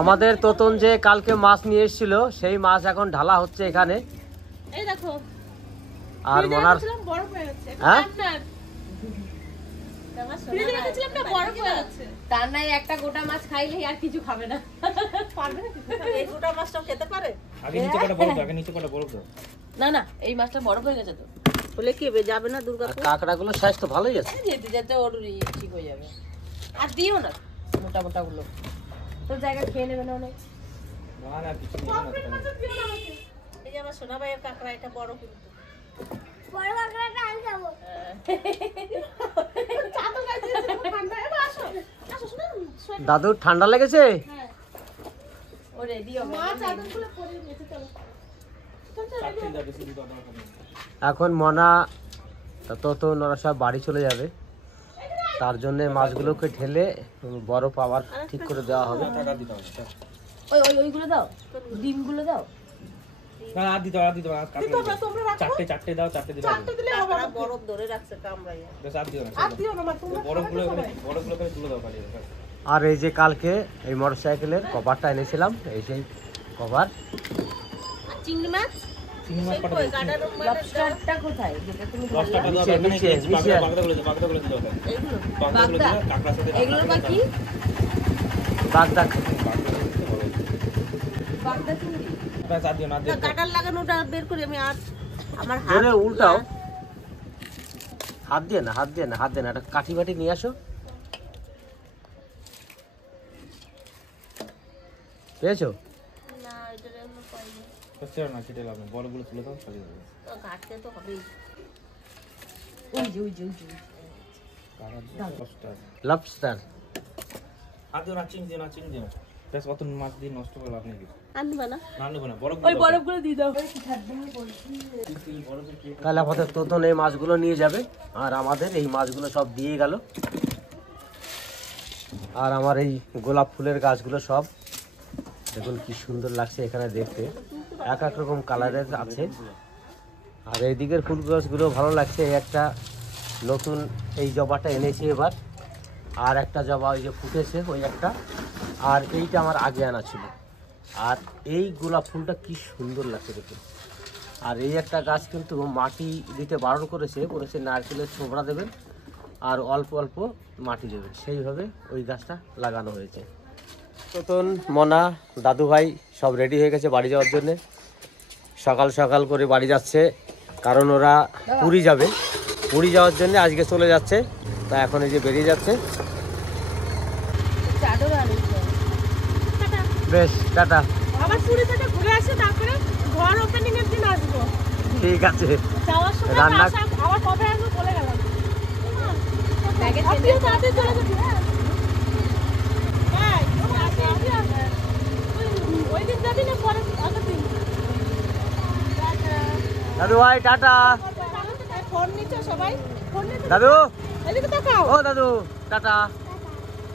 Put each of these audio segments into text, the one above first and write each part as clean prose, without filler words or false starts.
আমাদের তোতন যে কালকে মাছ নিয়ে এসেছিল সেই মাছ এখন ঢালা হচ্ছে এখানে। এই দেখো আর মনার বরফ হয়ে গেছে। হ্যাঁ তার নাই একটা গোটা মাছ খাইলে আর কিছু খাবে না। পারবে না এই গোটা মাছটাও খেতে পারে। আগে নিচে কটা বরফ দাও, আগে নিচে কটা বরফ দাও। না না এই মাছটা বরফ হয়ে গেছে তো। বলে কি হবে যাবে না দুর্গাপুর? কাঁকড়াগুলো সাইজ তো ভালোই আছে। যেতে যেতে ওর ঠিক হয়ে যাবে। আর দিও না মোটা মোটা গুলো, তোর জায়গা খেয়ে নেবে না অনেক। না না কিছু না। এই যে আমার সোনা ভাইয়ের কাঁকড়া, এটা বড় কিন্তু বড় কাঁকড়াটা আন যাবো। দাদু ঠান্ডা লেগেছে? ওরে দিও মা চাদরগুলো পরে নিচে চলো। এখন মনা তোতন ওরা সব বাড়ি চলে যাবে, তার জন্য মাছগুলোকে ঢেলে বরফ আবার ঠিক করে দেওয়া হবে। ওই ওই ওইগুলো দাও, ডিমগুলো দাও। না আর দিতে আর চারটে দাও, চারটে দিলে বরফ ধরে রাখছে কামড়াইয়া। বেশ আর দিও না মা, তুমি বরফগুলো করে তুলে দাও খালি। আর এই যে কালকে এই মোটরসাইকেলের কভারটা এনেছিলাম, এই সেই কভার। চিংড়ি মাছ পাঠাও। লবস্টারটা কোথায়? যেটা তুমি লবস্টারটা দাও, নিচে বাগদা বলে দাও, বাগদা দিও। এইগুলো বাগদা কাঁকড়ার সাথে এগুলো বাকি বাগদা বাগদা চিংড়ি বেশ আর দিও না। কাটার লাগানোটা বের করি আমি। আর আমার ধরে উল্টাও, হাত দিয়ে না একটা কাঠি বাটি নিয়ে আসো। পেয়েছো? না এটা এমন পাইনি। হচ্ছে না কেটে লাভ নেই, বড়গুলো তুলে দাও খালি হবে। তো কাটতে তো হবেই। ওই যে লবস্টার। আর দিও না, চিংড়ি দিও না। বেশ অত মাছ দিয়ে নষ্ট করে লাভ নেই কিছু। আনবা না? না নেবো না, বরফ ওই বরফগুলো দিয়ে দাও। তাহলে আমাদের তোতন এই মাছগুলো নিয়ে যাবে, আর আমাদের এই মাছগুলো সব দিয়ে গেল। আর আমার এই গোলাপ ফুলের গাছগুলো সব দেখুন কি সুন্দর লাগছে এখানে দেখতে, এক এক রকম কালারের আছে। আর এই দিকের ফুল গাছগুলো ভালো লাগছে। এই একটা নতুন এই জবাটা এনেছি এবার, আর একটা জবা ওই যে ফুটেছে ওই একটা, আর এইটা আমার আগে আনা ছিল। আর এই গোলাপ ফুলটা কি সুন্দর লাগছে দেখুন। আর এই একটা গাছ কিন্তু মাটি দিতে বারণ করেছে নারকেলের ছোবড়া দেবেন আর অল্প অল্প মাটি দেবেন, সেইভাবে ওই গাছটা লাগানো হয়েছে। তোতন, মনা, দাদু ভাই সব রেডি হয়ে গেছে বাড়ি যাওয়ার জন্যে। সকাল সকাল করে বাড়ি যাচ্ছে, কারণ ওরা পুরী যাবে। পুরী যাওয়ার জন্য আজকে চলে যাচ্ছে, তা এখন এই যে বেরিয়ে যাচ্ছে। বেশ টাটা। আবার পুরী থেকে ঘুরে আসে, তারপরে ঘর ওপেনিং এর দিন আসবো। ঠিক আছে, যাওয়ার সময় রান্না আবার কবে আসবো বলে গেলাম। ব্যাগে চেঞ্জ করে চলে যাচ্ছি। হ্যাঁ ওই দিন যাবি না পরে আগের দিন? দাদু ভাই টাটা। ফোন নিচ্ছ সবাই? ফোন নিচ্ছ দাদু, এদিকে তাকাও। ও দাদু টাটা।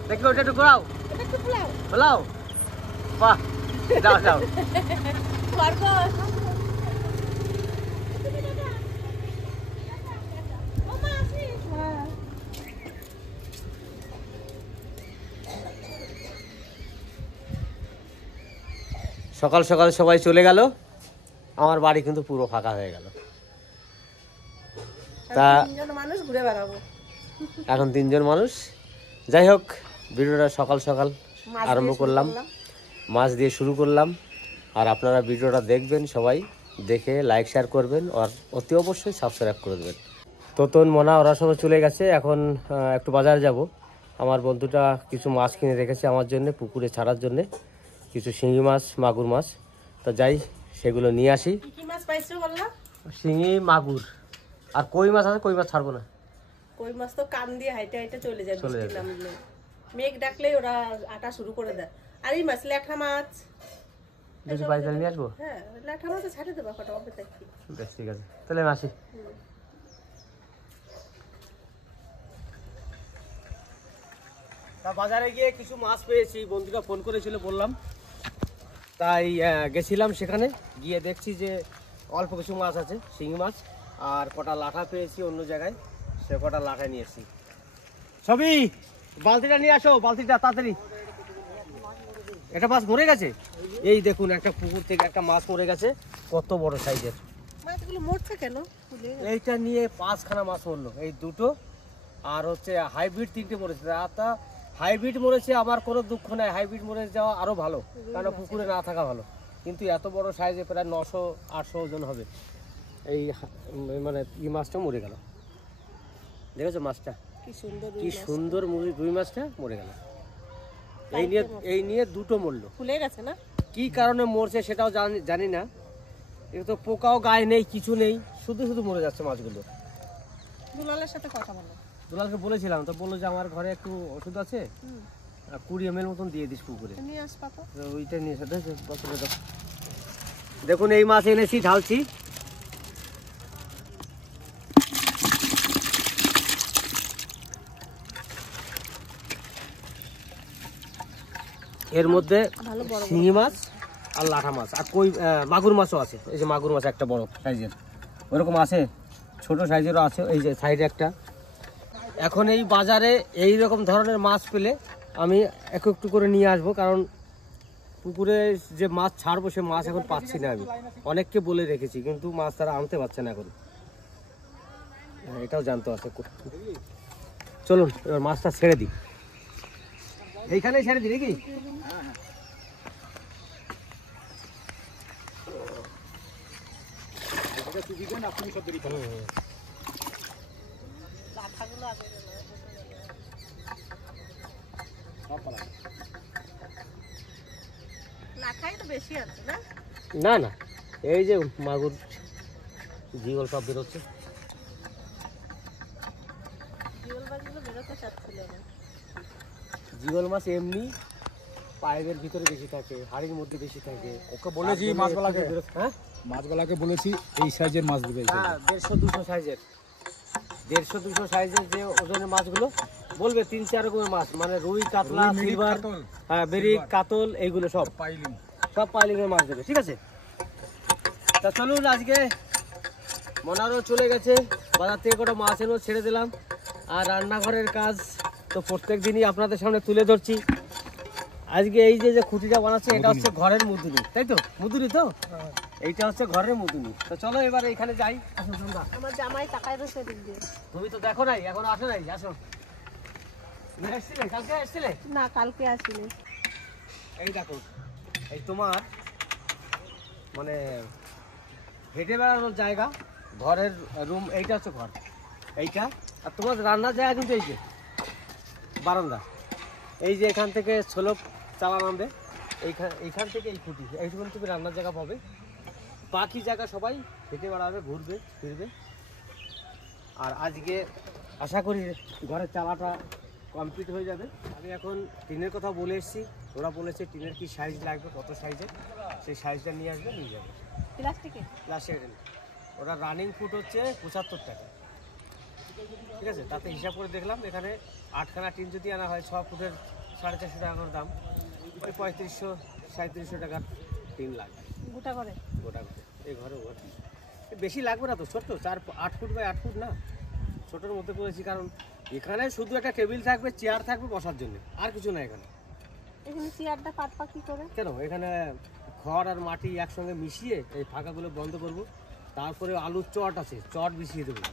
দেখো ওটা একটু ঘোরাও, এটা একটু খোলাও। খোলাও। বাহ, যাও যাও। খরগোশ সকাল সকাল সবাই চলে গেল, আমার বাড়ি কিন্তু পুরো ফাঁকা হয়ে গেল। তা মানুষ ঘুরে বেড়াবো এখন 3 জন মানুষ। যাই হোক, ভিডিওটা সকাল সকাল আরম্ভ করলাম, মাছ দিয়ে শুরু করলাম। আর আপনারা ভিডিওটা দেখবেন, সবাই দেখে লাইক শেয়ার করবেন, আর অতি অবশ্যই সাবস্ক্রাইব করে দেবেন। তোতন, মনা ওরা সবাই চলে গেছে। এখন একটু বাজারে যাব। আমার বন্ধুটা কিছু মাছ কিনে রেখেছে আমার জন্য, পুকুরে ছাড়ার জন্যে কিছু শিঙি মাছ, মাগুর মাছ। তা যাই সেগুলো নিয়ে আসি। কি মাছ পাইছো বললা? শিঙি, মাগুর আর কই মাছ আছে, কই মাছ ছাড়বো না। কই মাছ তো কান দিয়ে হাইটে হাইটে চলে যায় বৃষ্টি নামলে। মেঘ ডাকলেই ওরা আটা শুরু করে দেয়। আর এই মাছ ল্যাঠা মাছ বেশি বাড়িতে নিয়ে আসবো। হ্যাঁ ল্যাঠা মাছ ছাড়ে দেবা কটা হবে তাই। বেশ ঠিক আছে, তাহলে আমি আসি। তা বাজারে গিয়ে কিছু মাছ পেয়েছি, বন্ধুরা ফোন করেছিল বললাম, তাই গেছিলাম সেখানে। গিয়ে দেখছি যে অল্প কিছু মাছ আছে, শিঙি মাছ, আর কটা লাঠা পেয়েছি অন্য জায়গায়, সে কটা লাঠায় নিয়ে এসেছি। সবই বালতিটা নিয়ে আসো, বালতিটা তাড়াতাড়ি। এটা মাছ মরে গেছে, এই দেখুন একটা পুকুর থেকে একটা মাছ মরে গেছে, কত বড় সাইজের। মাছগুলো মরছে কেন? ফুলে গেছে। এইটা নিয়ে 5খানা মাছ মরলো, এই দুটো আর হচ্ছে হাইব্রিড 3টে মরেছে। তা হাইব্রিড মরেছে আমার কোনো দুঃখ নাই, হাইব্রিড মরে যাওয়া আরো ভালো, কারণ পুকুরে না থাকা ভালো। কিন্তু এত বড় সাইজে প্রায় 900-800 ওজন হবে এই মানে এই মাছটা মরে গেল। দেখেছো মাছটা কি সুন্দর কি সুন্দর রুই মাছটা মরে গেল। এই নিয়ে দুটো মরলো। ফুলে গেছে না? কি কারণে মরছে সেটাও জানি না। এ তো পোকাও গায়ে নেই, কিছু নেই, শুধু শুধু মরে যাচ্ছে মাছগুলো। দুলালের সাথে কথা বলো। দুলালকে বলেছিলাম, তো বললো যে আমার ঘরে একটু ওষুধ আছে, 20 ml মতন দিয়ে দিস পুকুরে। নিয়ে আসবা তো। তো ওইটা নিয়ে এসে দেখুন এই মাছ এনেছি, ঢালছি। এর মধ্যে শিঙি মাছ আর লাঠা মাছ আর কই মাগুর মাছও আছে। এই যে মাগুর মাছ একটা বড় সাইজের, ওরকম আছে, ছোট সাইজেরও আছে। এই যে সাইডে একটা। এখন এই বাজারে এই রকম ধরনের মাছ পেলে আমি একটু করে নিয়ে আসবো, কারণ পুকুরে যে মাছ ছাড়বো সে মাছ এখন পাচ্ছি না। আমি অনেককে বলে রেখেছি, কিন্তু মাছ তারা আনতে পারছে না এখন। এটাও জানতে আছে। চলুন এবার মাছটা ছেড়ে দিই, এইখানেই ছেড়ে দিই নাকি? লাখাই তো বেশি আছে না? না না, এই যে মাগুর জিওল সব বেরোচ্ছে। জিওল মাছগুলো বেরোতে চাচ্ছিল না। জিওল মাছ এমনি পাইপের ভিতরে বেশি থাকে, হাড়ির মধ্যে বেশি থাকে। ওকে বলেছি মাছগুলাকে, হ্যাঁ মাছগুলাকে বলেছি এই সাইজের মাছ দিবে। হ্যাঁ 150-200 সাইজের, 150-200 সাইজের যে ওজনের মাছগুলো বলবে 3-4 রকমের মাছ, মানে রুই, কাতলা, সিলভার, হ্যাঁ বেরিক, কাতল, এইগুলো সব পাইলিং, সব পাইলিংয়ের মাছ দেবে। ঠিক আছে, তা চলুন আজকে মনারও চলে গেছে, বাজার থেকে কটা মাছ এনেও ছেড়ে দিলাম। আর রান্নাঘরের কাজ তো প্রত্যেক দিনই আপনাদের সামনে তুলে ধরছি। আজকে এই যে খুঁটিটা বানাচ্ছে এটা হচ্ছে ঘরের মুদুনি, তাই তো? মুদুনি তো, এইটা হচ্ছে ঘরের মুদুনি। তো চলো এবার এখানে যাই। আসুন তোমরা, আমার জামাই তাকায় রয়েছে দিক দিয়ে। তুমি তো দেখো নাই, এখন আসো নাই, আসো। এসছিলে কালকে, এসছিলে? না কালকে আসিনি। এই দেখো, এই তোমার মানে হেঁটে বেড়ানোর জায়গা, ঘরের রুম, এইটা হচ্ছে ঘর এইটা। আর তোমার রান্নার জায়গা কিন্তু এই যে বারান্দা। এই যে এখান থেকে স্লোপ চালা নামবে, এইখান থেকে এই খুঁটি, এইটুকুন তুমি রান্নার জায়গা পাবে। বাকি জায়গা সবাই হেঁটে বেড়াবে, ঘুরবে ফিরবে। আর আজকে আশা করি ঘরের চালাটা কমপ্লিট হয়ে যাবে। আমি এখন টিনের কথা বলে এসেছি, ওরা বলেছে টিনের কি সাইজ লাগবে, কত সাইজের, সেই সাইজটা নিয়ে আসবে, নিয়ে যাবে। প্লাস্টিকে? প্লাস্টিকের। ওটা রানিং ফুট হচ্ছে 75 টাকা। ঠিক আছে, তাতে হিসাব করে দেখলাম এখানে 8খানা টিন যদি আনা হয় 6 ফুটের 450 টাকা করে দাম, ওই 3500-3700 টাকার টিন লাগবে গোটা করে। গোটা করে। এই ঘরে বেশি লাগবে না তো, ছোট্ট 8 ফুট বাই 8 ফুট না, ছোটোর মধ্যে করেছি। কারণ এখানে শুধু একটা টেবিল থাকবে, চেয়ার থাকবে বসার জন্য, আর কিছু না এখানে। এখানে চেয়ারটা পাতপা কি করে? কেন, এখানে খড় আর মাটি একসঙ্গে মিশিয়ে এই ফাঁকাগুলো বন্ধ করব। তারপরে আলুর চট আছে, চট বিছিয়ে দেবো,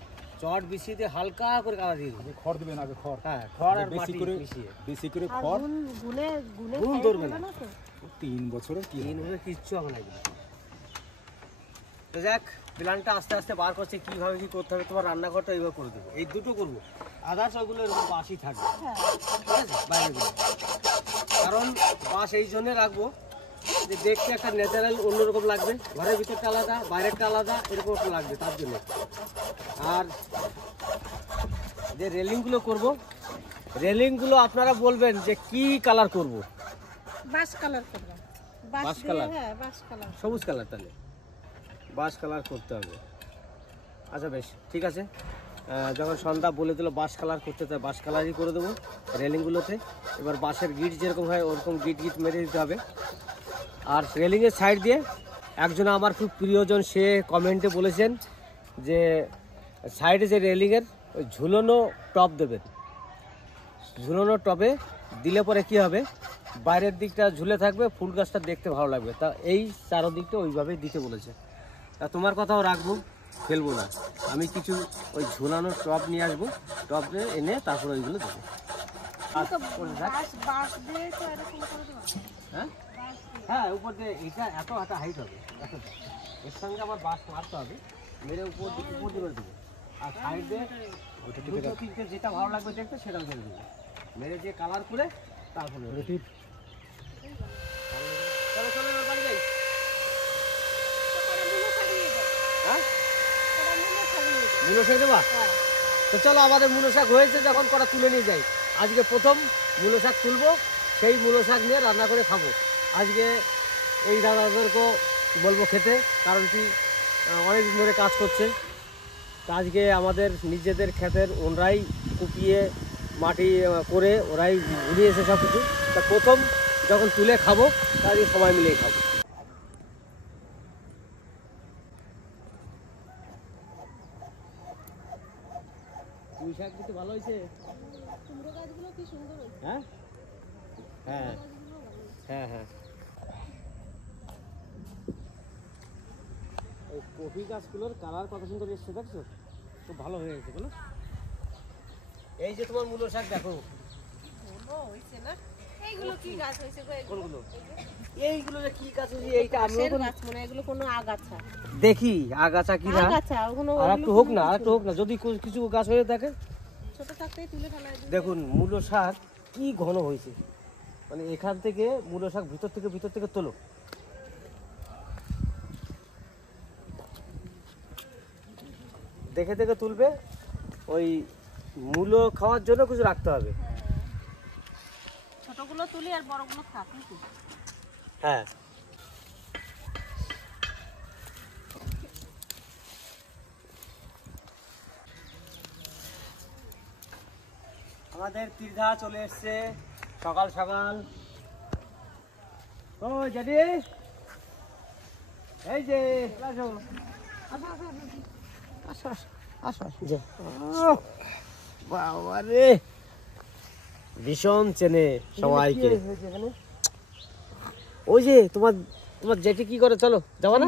চট বিছিয়ে দিয়ে হালকা করে কাদা দিয়ে দেবো। খড় দিবেন আগে, খড়। হ্যাঁ, খড় আর বেশি মাটি করে মিশিয়ে। বেশি করে আর খড়। গুনে গুণ ধরবে না তো? 3 বছরের কি 3 বছর কিচ্ছু হবে না এগুলো। তো যাক, প্ল্যানটা আস্তে আস্তে বার করছে, কীভাবে কী করতে হবে। তোমার রান্নাঘরটা এইভাবে করে দেবো, এই দুটো করবো, আদার্স ওইগুলো এরকম বাসই থাকবে। হ্যাঁ। ঠিক আছে, বাইরেগুলো। কারণ বাস এই জন্যে রাখবো যে দেখতে একটা ন্যাচারাল অন্যরকম লাগবে, ঘরের ভিতরটা আলাদা, বাইরেরটা আলাদা, এরকম একটা লাগবে তার জন্য। আর যে রেলিংগুলো করব, রেলিংগুলো আপনারা বলবেন যে কি কালার করব। বাস কালার করব। বাস কালার? হ্যাঁ, বাস কালার। সবুজ কালার, তাহলে বাস কালার করতে হবে। আচ্ছা বেশ, ঠিক আছে। যখন সন্ধ্যা বলে দিল বাস কালার করতে, তাই বাস কালারই করে দেবো রেলিংগুলোতে। এবার বাঁশের গিট যেরকম হয় ওরকম গিট মেরে দিতে হবে। আর রেলিংয়ের সাইড দিয়ে একজন আমার খুব প্রিয়জন, সে কমেন্টে বলেছেন যে সাইডে যে রেলিংয়ের ওই ঝুলনো টপ দেবেন, ঝুলানোর টবে দিলে পরে কি হবে, বাইরের দিকটা ঝুলে থাকবে, ফুল গাছটা দেখতে ভালো লাগবে। তা এই চারদিকটা ওইভাবেই দিতে বলেছে। তা তোমার কথাও রাখবো, ফেলবো না। আমি কিছু ওই ঝুলানোর টব নিয়ে আসবো, টবে এনে তারপরে ওইগুলো দেবো। হ্যাঁ হ্যাঁ, উপর দিয়ে এটা এত হাঁটা হাইট হবে, এতটা। এর সঙ্গে আবার বাঁশ মারতে হবে, মেরে উপর দিয়ে করে দেবো। আর সাইড দিয়ে দুটো তিনটে যেটা ভালো লাগবে দেখতে সেটাও করে দেবো, মেরে দিয়ে কালার করে তারপরে। চলো চলো এবার বাড়ি যাই। হ্যাঁ মুলো শাক দেবা? তো চলো, আমাদের মুলো শাক হয়েছে যখন কটা তুলে নিয়ে যাই। আজকে প্রথম মুলো শাক তুলবো, সেই মুলো শাক নিয়ে রান্না করে খাবো। আজকে এই দাদাদেরকেও বলবো খেতে, কারণ কি অনেকদিন ধরে কাজ করছে। তা আজকে আমাদের নিজেদের ক্ষেতের ওরাই কুপিয়ে মাটি করে ওরাই ঘুরিয়েছে সব কিছু। তা প্রথম যখন তুলে খাবো, তাহলে সবাই মিলেই খাবো। পুঁই শাক কিন্তু ভালো হয়েছে। হ্যাঁ হ্যাঁ হ্যাঁ হ্যাঁ, এই কফি গাছগুলোর কালার কত সুন্দর এসছে, দেখছো? খুব ভালো হয়ে গেছে বলো। এই যে তোমার মূলো শাক দেখো, এইগুলো কি গাছ হয়েছে গো? কোনগুলো? এইগুলো যে কি গাছ হয়েছে, এইটা আমি গাছ মনে হয়, এগুলো কোনো আগাছা। দেখি আগাছা কি না। আগাছা ওগুলো আর একটু হোক না, আর একটু হোক না, যদি কিছু গাছ হয়ে থাকে। ছোট থাকতেই তুলে ফেলা। দেখুন মূলো শাক কি ঘন হয়েছে, মানে এখান থেকে মূলো শাক ভিতর থেকে তোলো। দেখে দেখে তুলবে, ওই মূলো খাওয়ার জন্য কিছু রাখতে হবে। ছোটগুলো তুলি আর বড়গুলো থাক। হ্যাঁ, আমাদের তীর্থা চলে এসছে সকাল সকাল। ও জানি এই যে আসো আসো আসো আসো যে, বাবা রে ভীষণ চেনে সবাইকে। ওই যে তোমার জেঠি কি করে, চলো যাবো না?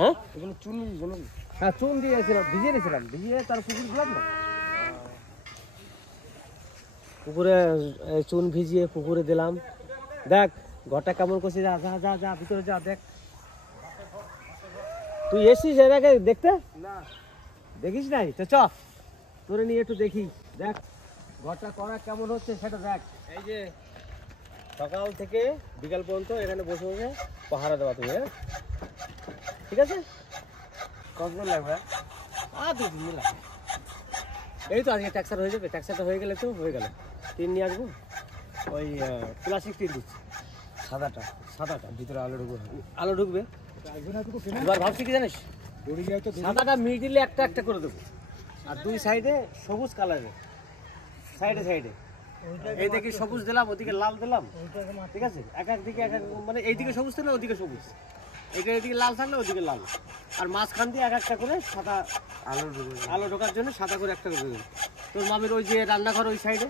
হ্যাঁ হ্যাঁ, চুন দিয়েছিলাম, ভিজিয়ে নিয়েছিলাম, ভিজিয়ে তার পুকুর দিলাম না, পুকুরে চুন ভিজিয়ে পুকুরে দিলাম। দেখ ঘরটা কেমন করছে, যা যা যা যা ভিতরে যা, দেখ। তুই এসছিস এর আগে দেখতে? না, দেখিস নাই তো? চ তোরে নিয়ে একটু দেখি, দেখ ঘরটা করা কেমন হচ্ছে সেটা দেখ। এই যে সকাল থেকে বিকাল পর্যন্ত এখানে বসে বসে পাহারা দেওয়া তুমি, হ্যাঁ ঠিক আছে? কতদিন লাগবে? আর 2 দিন লাগবে। এই তো আজকে ট্যাক্সার হয়ে যাবে, ট্যাক্সারটা হয়ে গেলে তো হয়ে গেল। টিন নিয়ে আসবো, ওই প্লাস্টিক টিন দিচ্ছি, সাদাটা ভিতরে আলো ঢুকবে। এবার ভাবছি কি জানিস, সাদাটা মিডিলে একটা একটা করে দেবো, আর 2 সাইডে সবুজ কালারের, সাইডে এই দিকে সবুজ দিলাম, ওদিকে লাল দিলাম, ঠিক আছে? এক দিকে মানে এইদিকে সবুজ থাকলে ওদিকে সবুজ, এইদিকে লাল থাকলে ওদিকে লাল, আর মাঝখান দিয়ে একটা করে সাদা আলো ঢোকার জন্য সাদা করে একটা করে দেবো। তোর মামির ওই যে রান্নাঘর ওই সাইডে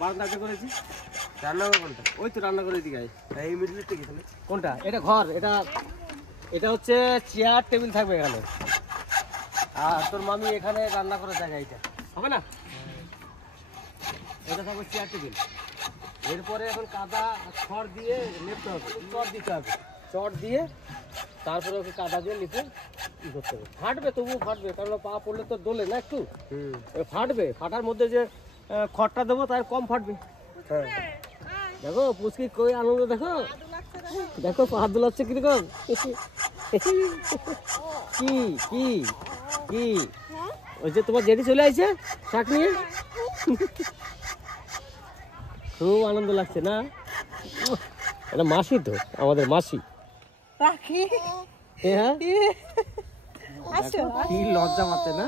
বারান্দাতে করেছি। রান্নাঘর কোনটা? ওই তো রান্নাঘর ওইদিকে। এই মিডলের থেকে কোনটা? এটা ঘর, এটা হচ্ছে চেয়ার টেবিল থাকবে এখানে, আর তোর মামি এখানে রান্না করে জায়গা, এইটা হবে না? এটা থাকবে চেয়ার টেবিল। এরপরে এখন কাদা খড় দিয়ে লেপতে হবে, চট দিতে হবে, চট দিয়ে তারপরে ওকে কাদা দিয়ে লিপে ধরতে হবে। ফাটবে, তবুও ফাটবে, কারণ পা পড়লে তো দোলে না একটু, ফাটবে। ফাটার মধ্যে যে খড়টা দেবো তার কম ফাটবে। দেখো পুচকি কই আনন্দ, দেখো দেখো পা দোলাচ্ছে কিরকম। কি কি কি ওই যে তোমার জেঠি চলে আসছে শাক নিয়ে, খুব আনন্দ লাগছে না? এটা মাসি তো, আমাদের মাসি। হ্যাঁ কি লজ্জা পাচ্ছে না?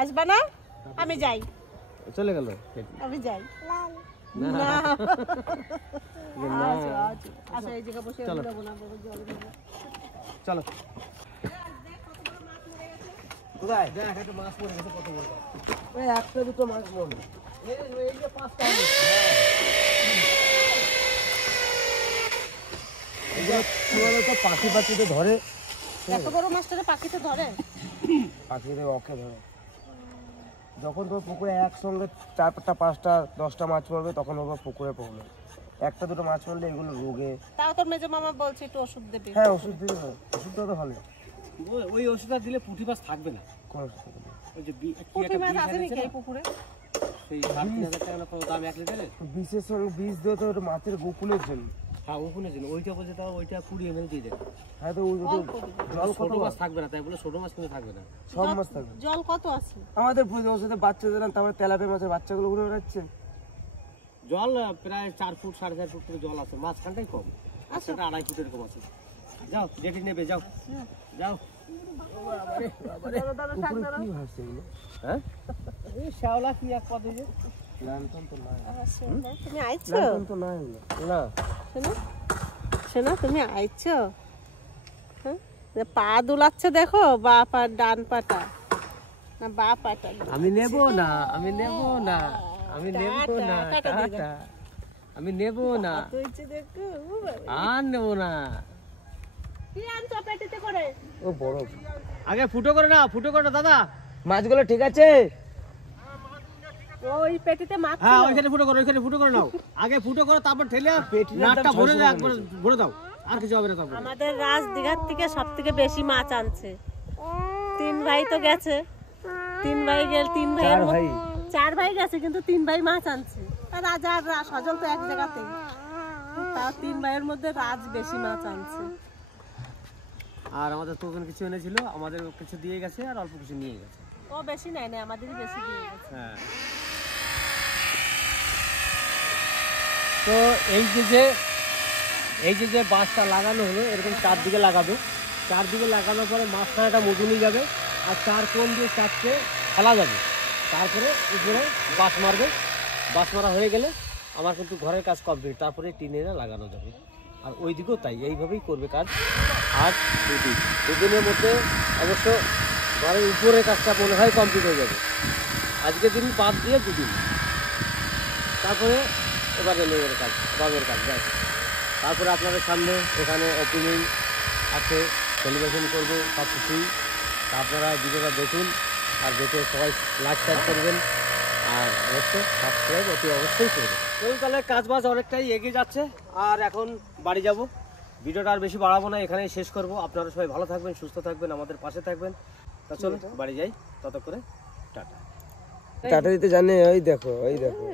আসবা না? আমি যাই। চলে গেল, আমি যাই। চলো কোথায় দেখ, একটা মাছ পড়ে গেছে, কত বড়, ওই 1-2 মাছ মরবে। এই যে 5টা হলো। এগুলো কি বলতো পাখিতে ধরে, এত বড় মাছটা পাখিতে ধরে? পাখিতে ওকে ধরে। যখন তোর পুকুরে একসঙ্গে 4টা 5টা 10টা মাছ পড়বে তখন ওর পুকুরে পড়বে। একটা দুটো মাছ পড়লে এগুলো রোগে। তাও তোর মেজো মামা বলছে একটু ওষুধ দেবে। হ্যাঁ ওষুধ দিতে হবে, ওষুধটা তো ভালো। ওই ওষুধটা দিলে পুঁটি মাছ থাকবে না। কোন ওষুধ দিতে হবে? ওই যে পুঁটি মাছ আছে নাকি এই পুকুরে? সেই 3,500 টাকা না কত দাম 1 লিটারে? বিশেষ করে বীজ দিতে হবে ওটা মাছের গোকুলের জন্য। হ্যাঁ ওখানে জন্য ওইটা বলতে তাও ওইটা 20 ml দিয়ে দেয়। হ্যাঁ তো ওই জল কত ছোট মাছ থাকবে না, তাই বলে ছোট মাছ কিন্তু থাকবে না। সব মাছ থাকবে। জল কত আছে? আমাদের ওর সাথে বাচ্চা দিলাম, তারপরে তেলাপিয়া মাছের বাচ্চাগুলো উড়ে বেড়াচ্ছে। জল প্রায় 4 ফুট 4.5 ফুট করে জল আছে, মাঝখানটাই কম, মাঝখানটা 2.5 ফুট এরকম আছে। যাও দেখে নেবে, যাও যাও। পুকুরে কি ভাসছে এগুলো? হ্যাঁ এই শ্যাওলা কি এক পদ হয়েছে। প্ল্যানটন তো নাই, তুমি আইছো? প্ল্যানটন তো নাই এগুলো। না শোনো শোনো, তুমি আইছো? হ্যাঁ, যে পা দুলাচ্ছে দেখো, বা পা ডান পাটা না বা পাটা? আমি নেব না, আমি নেব না, আমি নেব না, টাটা দিয়ে দাও। টাটা। আমি নেব না, তুইছে দেখো। ও বাবা, আর নেব না। কি আনছো পেটিতে করে? ও বড় আগে ফুটো করে না, ফুটো করে না দাদা। মাছগুলো ঠিক আছে? ওই পেটিতে মাছ হ্যাঁ ছিল। ওইখানে ফুটো করো, ওইখানে ফুটো করে নাও। আগে ফুটো করো, তারপর ঠেলে নাটটা ভরে দাও, একবার ভরে দাও, আর কিছু হবে না। তারপর আমাদের রাজদিঘার থেকে সব থেকে বেশি মাছ আনছে। 3 ভাই তো গেছে, 3 ভাই গেল, 3 ভাইয়ের 4 ভাই। 4 ভাই গেছে, কিন্তু 3 ভাই মাছ আনছে। আর রাজা আর সজল তো এক জায়গাতে, তাও 3 ভাইয়ের মধ্যে রাজ বেশি মাছ আনছে। আর আমাদের তো ওখানে কিছু এনেছিল, আমাদের কিছু দিয়ে গেছে আর অল্প কিছু নিয়ে গেছে। ও বেশি নেয় না, আমাদেরই বেশি দিয়ে গেছে। হ্যাঁ তো এই যে বাঁশটা লাগানো হলো, এরকম 4 দিকে লাগাবে। 4 দিকে লাগানোর পরে মাঝখানেটা মজুনি যাবে, আর 4 কোণ দিয়ে 4টে ফেলা যাবে। তারপরে উপরে বাঁশ মারবে। বাঁশ মারা হয়ে গেলে আমার কিন্তু ঘরের কাজ কমপ্লিট, তারপরে টিনেরা লাগানো যাবে। আর ওই দিকেও তাই, এইভাবেই করবে কাজ। আর দুদিনের মধ্যে অবশ্য ঘরের উপরের কাজটা মনে হয় কমপ্লিট হয়ে যাবে। আজকের দিন বাদ দিয়ে 2 দিন, তারপরে এবার রেলের কাজ, রঙের কাজ যায়। তারপরে আপনাদের সামনে এখানে ওপেনিং আছে, সেলিব্রেশন করবো সব কিছুই। তা আপনারা ভিডিওটা দেখুন, আর দেখে সবাই লাইক শেয়ার করবেন, আর অবশ্যই সাবস্ক্রাইব অতি অবশ্যই করবেন। চলুন তাহলে কাজ বাজ অনেকটাই এগিয়ে যাচ্ছে, আর এখন বাড়ি যাব। ভিডিওটা আর বেশি বাড়াবো না, এখানেই শেষ করব। আপনারা সবাই ভালো থাকবেন, সুস্থ থাকবেন, আমাদের পাশে থাকবেন। তা চলুন বাড়ি যাই, ততক্ষণে টাটা। টাটা দিতে জানে, ওই দেখো, ওই দেখো।